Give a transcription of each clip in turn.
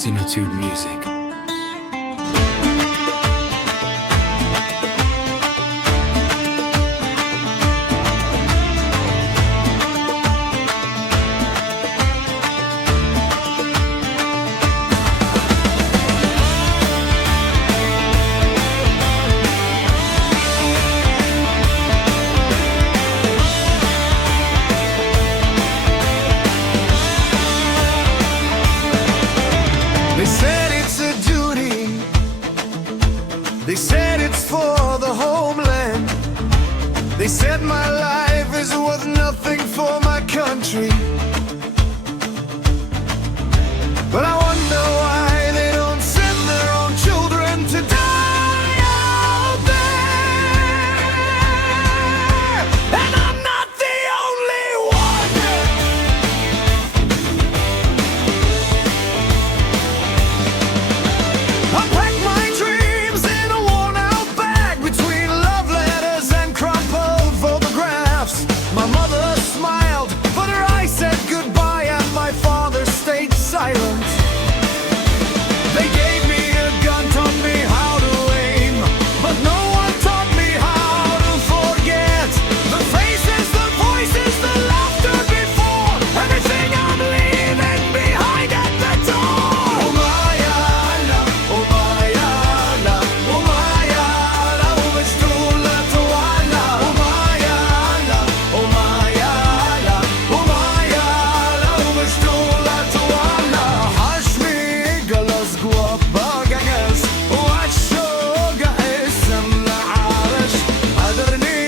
Sinitude Music. They said it's a duty. They said it's for the homeland. They said my life is worth nothing for my country. But I wonder why they don't send their own children to die out there. And I'm not the only one. I pack my dreams in a worn-out bag between love letters and crumpled photographs. My mother smiled, but her eyes said goodbye, and my father stayed silent. They gave me a gun, taught me how to aim, but no one taught me how to forget the faces, the voices, the laughter before everything I'm leaving behind at the door. Oh my Allah, oh my Allah, oh my Allah, ومشتولة Allah. Oh my Allah, oh my Allah, oh my Allah, ومشتولة Allah. حشمي جلس جوا باجاجس وعالشوقة اسم العرش قدرني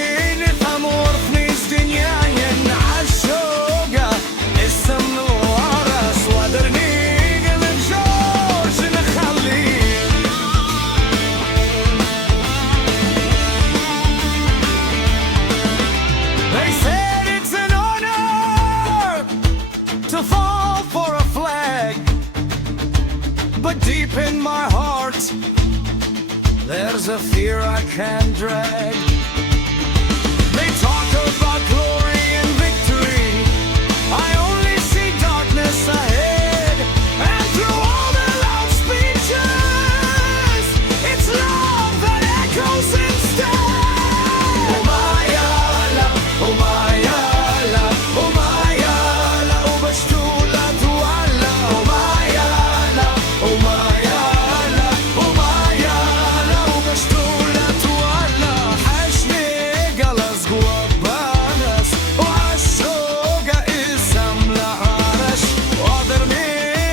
نفهم ورثني سدنياين عالشوقة اسم الورث وقدرني قلب جورج نخليه. They said it's an honor to fall for a flag, but deep in my heart there's a fear I can't drag. They talk about glory and victory, I only see darkness ahead. And through all the loud speeches, it's love that echoes instead. Oh my Allah, oh my Allah, oh my Allah, ومشتولة Allah. Oh my Allah, oh my Allah, oh my Allah, ومشتولة Allah. حشمي جلس جوا بانس وعالشوقة اسم العرش وقدرني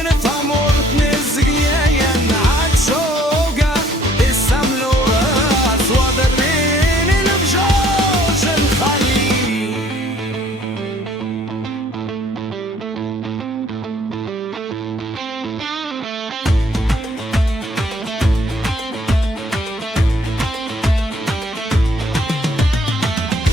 نفهم ورثني الزقياين عالشوقة اسم الوراث وقدرني نلب جورج نخليه.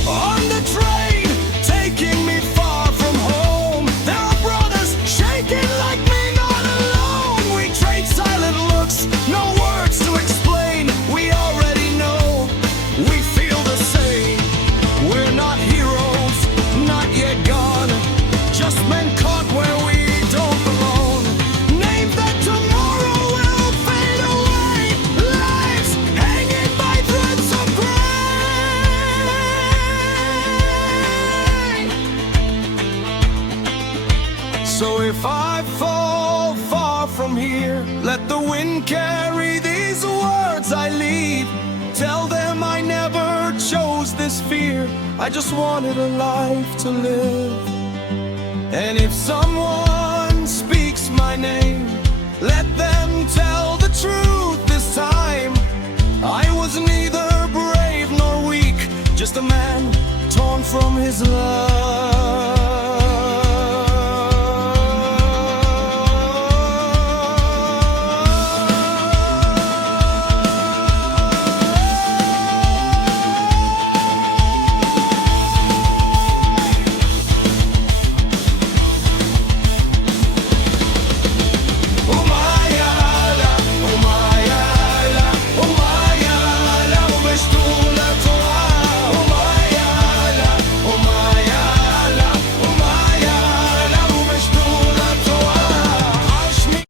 On the train, taking me far from home, there are brothers shaking like me, not alone. We trade silent looks, no words to explain. We already know, we feel the same. We're not heroes, not yet gone, just men caught where we don't belong. Name that tomorrow will fade away, lives hanging by threads of grain. So if I fall far from here, let the wind carry these words I leave. Tell them I never chose this fear, I just wanted a life to live. And if someone speaks my name, let them tell the truth this time. I was neither brave nor weak, just a man torn from his love.